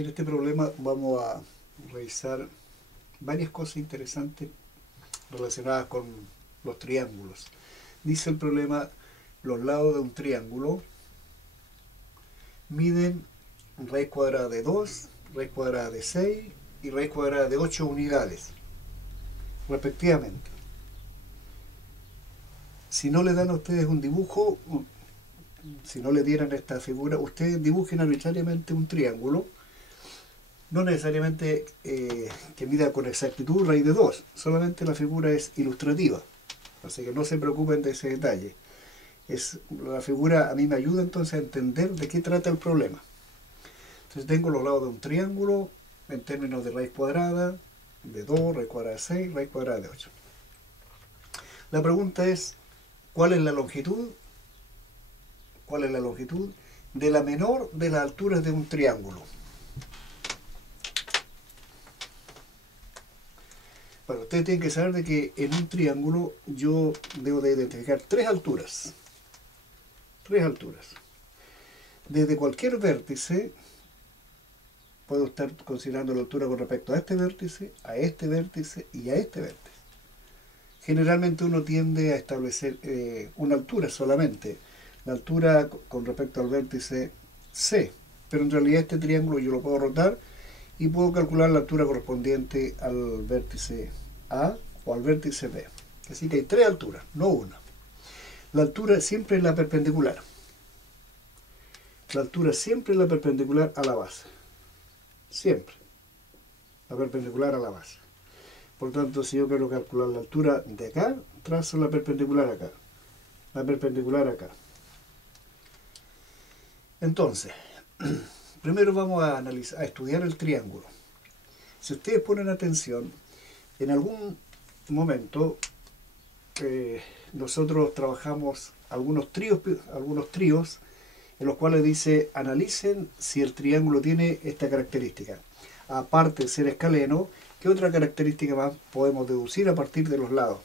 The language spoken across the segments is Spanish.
En este problema vamos a revisar varias cosas interesantes relacionadas con los triángulos. Dice el problema, los lados de un triángulo miden raíz cuadrada de 2, raíz cuadrada de 6 y raíz cuadrada de 8 unidades, respectivamente. Si no le dan a ustedes un dibujo, si no le dieran esta figura, ustedes dibujen arbitrariamente un triángulo, no necesariamente que mida con exactitud raíz de 2, solamente la figura es ilustrativa, así que no se preocupen de ese detalle. La figura a mí me ayuda entonces a entender de qué trata el problema. Entonces tengo los lados de un triángulo en términos de raíz cuadrada de 2, raíz cuadrada de 6, raíz cuadrada de 8. La pregunta es, ¿cuál es la longitud? ¿Cuál es la longitud de la menor de las alturas de un triángulo? Bueno, ustedes tienen que saber de que en un triángulo yo debo de identificar tres alturas. Tres alturas. Desde cualquier vértice, puedo estar considerando la altura con respecto a este vértice y a este vértice. Generalmente uno tiende a establecer una altura solamente, la altura con respecto al vértice C, pero en realidad este triángulo yo lo puedo rotar y puedo calcular la altura correspondiente al vértice A o al vértice B. Así que hay tres alturas, no una. La altura siempre es la perpendicular. La altura siempre es la perpendicular a la base. Siempre. La perpendicular a la base. Por tanto, si yo quiero calcular la altura de acá, trazo la perpendicular acá. La perpendicular acá. Entonces, primero vamos a analizar, a estudiar el triángulo. Si ustedes ponen atención, en algún momento nosotros trabajamos algunos tríos en los cuales dice, analicen si el triángulo tiene esta característica. Aparte de ser escaleno, ¿qué otra característica más podemos deducir a partir de los lados?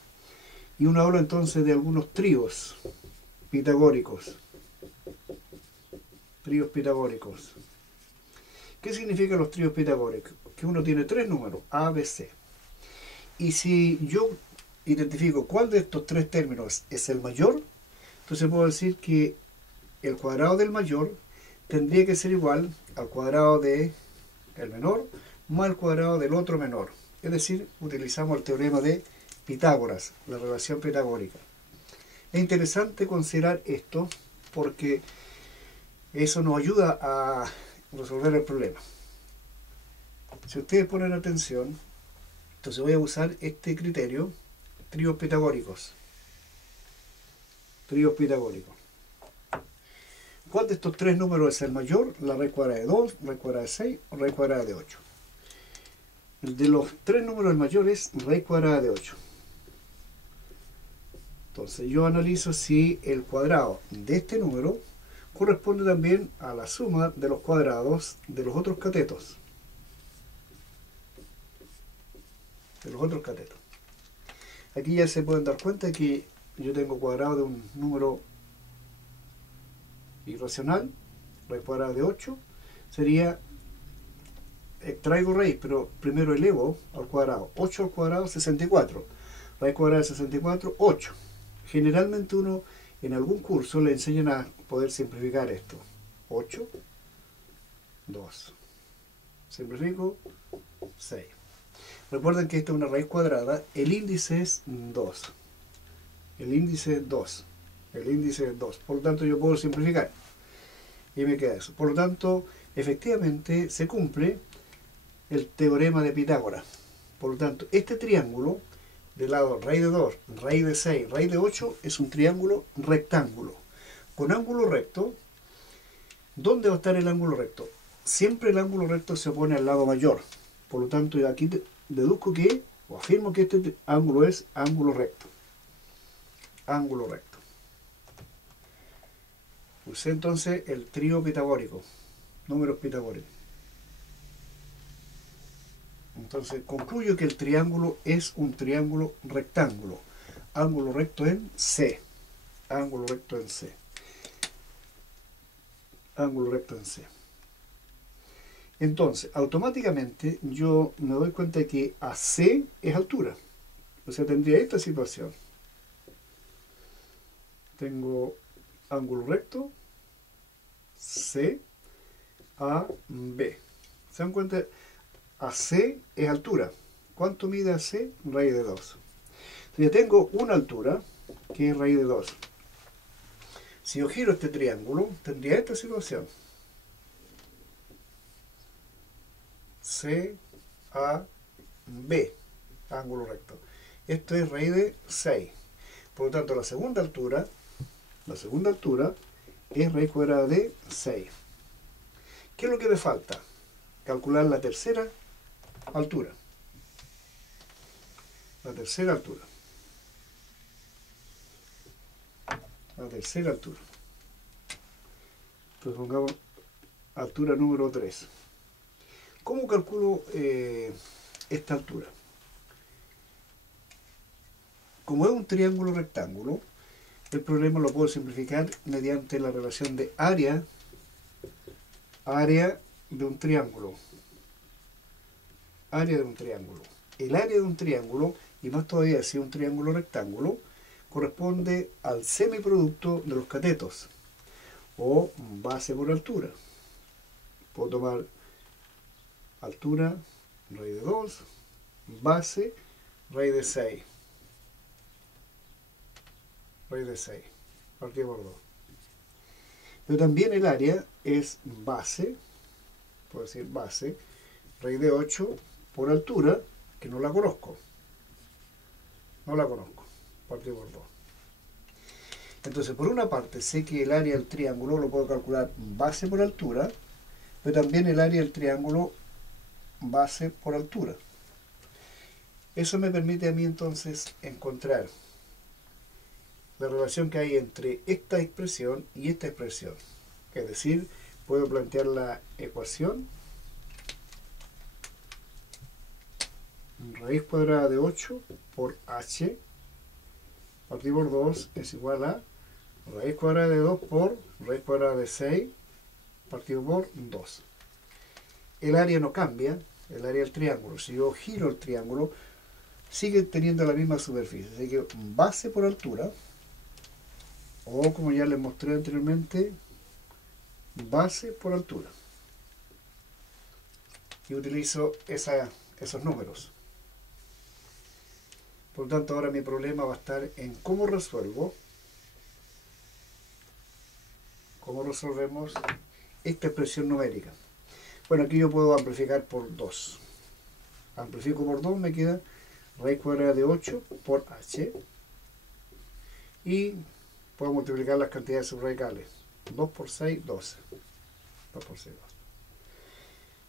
Y uno habla entonces de algunos tríos pitagóricos. Tríos pitagóricos. ¿Qué significan los tríos pitagóricos? Que uno tiene tres números, A, B, C. Y si yo identifico cuál de estos tres términos es el mayor, entonces puedo decir que el cuadrado del mayor tendría que ser igual al cuadrado del menor más el cuadrado del otro menor. Es decir, utilizamos el teorema de Pitágoras, la relación pitagórica. Es interesante considerar esto porque eso nos ayuda a resolver el problema. Si ustedes ponen atención, entonces voy a usar este criterio, tríos pitagóricos. Tríos pitagóricos. ¿Cuál de estos tres números es el mayor? La raíz cuadrada de 2, raíz cuadrada de 6 o raíz cuadrada de 8. El de los tres números el mayor es raíz cuadrada de 8. Entonces yo analizo si el cuadrado de este número corresponde también a la suma de los cuadrados de los otros catetos. Aquí ya se pueden dar cuenta que yo tengo cuadrado de un número irracional, raíz cuadrada de 8, sería, traigo raíz, pero primero elevo al cuadrado. 8 al cuadrado, 64. Raíz cuadrada de 64, 8. Generalmente uno en algún curso le enseñan a poder simplificar esto. 8, 2. Simplifico, 6. Recuerden que esta es una raíz cuadrada, el índice es 2. El índice es 2. El índice es 2. Por lo tanto, yo puedo simplificar. Y me queda eso. Por lo tanto, efectivamente se cumple el teorema de Pitágoras. Por lo tanto, este triángulo, del lado raíz de 2, raíz de 6, raíz de 8, es un triángulo rectángulo. Con ángulo recto, ¿dónde va a estar el ángulo recto? Siempre el ángulo recto se opone al lado mayor. Por lo tanto, aquí deduzco que, o afirmo que este ángulo es ángulo recto. Ángulo recto. Usé entonces el trío pitagórico, números pitagóricos. Entonces concluyo que el triángulo es un triángulo rectángulo. Ángulo recto en C. Ángulo recto en C. Ángulo recto en C. Entonces, automáticamente yo me doy cuenta de que AC es altura. O sea, tendría esta situación. Tengo ángulo recto, C, A, B. ¿Se dan cuenta? AC es altura. ¿Cuánto mide AC? Raíz de 2. Entonces ya tengo una altura, que es raíz de 2. Si yo giro este triángulo, tendría esta situación. C, A, B, ángulo recto. Esto es raíz de 6. Por lo tanto, la segunda altura es raíz cuadrada de 6. ¿Qué es lo que me falta? Calcular la tercera altura. La tercera altura. La tercera altura. Entonces pongamos altura número 3. ¿Cómo calculo esta altura? Como es un triángulo rectángulo, el problema lo puedo simplificar mediante la relación de área de un triángulo. Área de un triángulo. El área de un triángulo, y más todavía si es un triángulo rectángulo, corresponde al semiproducto de los catetos, o base por altura. Puedo tomar altura, raíz de 2, base, raíz de 6. Raíz de 6, partido por 2. Pero también el área es base, puedo decir base, raíz de 8 por altura, que no la conozco. No la conozco, partido por 2. Entonces, por una parte, sé que el área del triángulo lo puedo calcular base por altura, pero también el área del triángulo base por altura. Eso me permite a mí entonces encontrar la relación que hay entre esta expresión y esta expresión. Es decir, puedo plantear la ecuación raíz cuadrada de 8 por h partido por 2 es igual a raíz cuadrada de 2 por raíz cuadrada de 6 partido por 2. El área no cambia, el área del triángulo. Si yo giro el triángulo, sigue teniendo la misma superficie. Así que base por altura, o como ya les mostré anteriormente, base por altura. Y utilizo esos números. Por lo tanto, ahora mi problema va a estar en cómo resolvemos esta expresión numérica. Bueno, aquí yo puedo amplificar por 2. Amplifico por 2, me queda raíz cuadrada de 8 por h. Y puedo multiplicar las cantidades subradicales. 2 por 6, 12. 2 por 6, 12.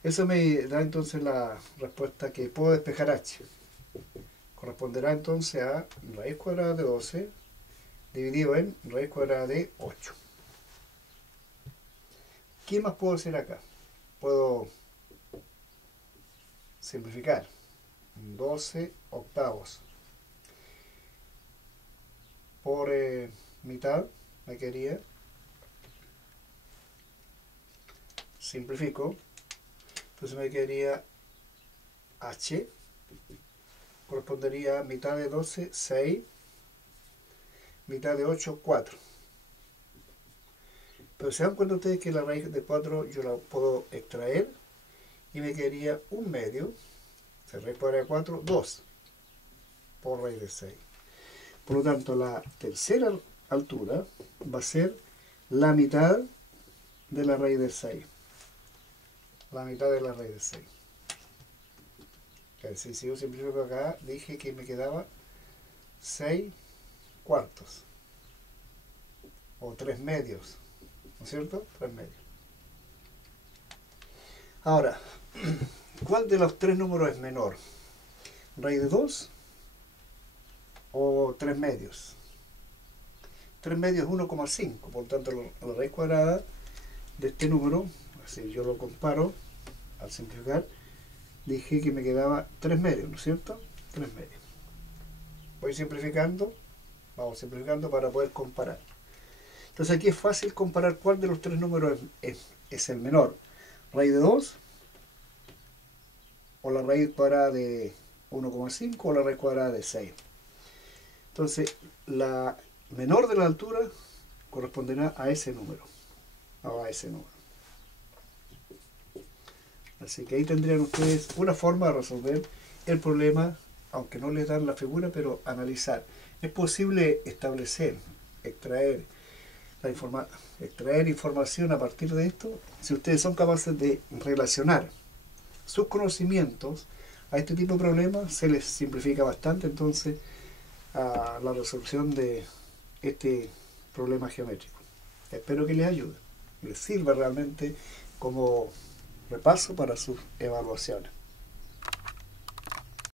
Eso me da entonces la respuesta que puedo despejar h. Corresponderá entonces a raíz cuadrada de 12 dividido en raíz cuadrada de 8. ¿Qué más puedo hacer acá? Puedo simplificar. 12 octavos por mitad me quedaría, simplifico, entonces me quedaría h, correspondería a mitad de 12, 6, mitad de 8, 4. Pero se dan cuenta ustedes que la raíz de 4 yo la puedo extraer y me quedaría un medio, raíz cuadrada de 4, 2 por raíz de 6. Por lo tanto, la tercera altura va a ser la mitad de la raíz de 6. La mitad de la raíz de 6. Si yo simplifico acá, dije que me quedaba 6 cuartos. O 3 medios. ¿No es cierto? 3 medios. Ahora, ¿cuál de los tres números es menor? ¿Raíz de 2 o 3 medios? 3 medios es 1,5, por lo tanto la raíz cuadrada de este número, así yo lo comparo, al simplificar, dije que me quedaba 3 medios, ¿no es cierto? 3 medios. Voy simplificando, vamos simplificando para poder comparar. Entonces aquí es fácil comparar cuál de los tres números es el menor. Raíz de 2 o la raíz cuadrada de 1,5 o la raíz cuadrada de 6. Entonces, la menor de la altura corresponderá a ese número. A ese número. Así que ahí tendrían ustedes una forma de resolver el problema, aunque no les dan la figura, pero analizar. Es posible establecer, extraer información a partir de esto, si ustedes son capaces de relacionar sus conocimientos a este tipo de problemas, se les simplifica bastante entonces a la resolución de este problema geométrico. Espero que les ayude, les sirva realmente como repaso para sus evaluaciones.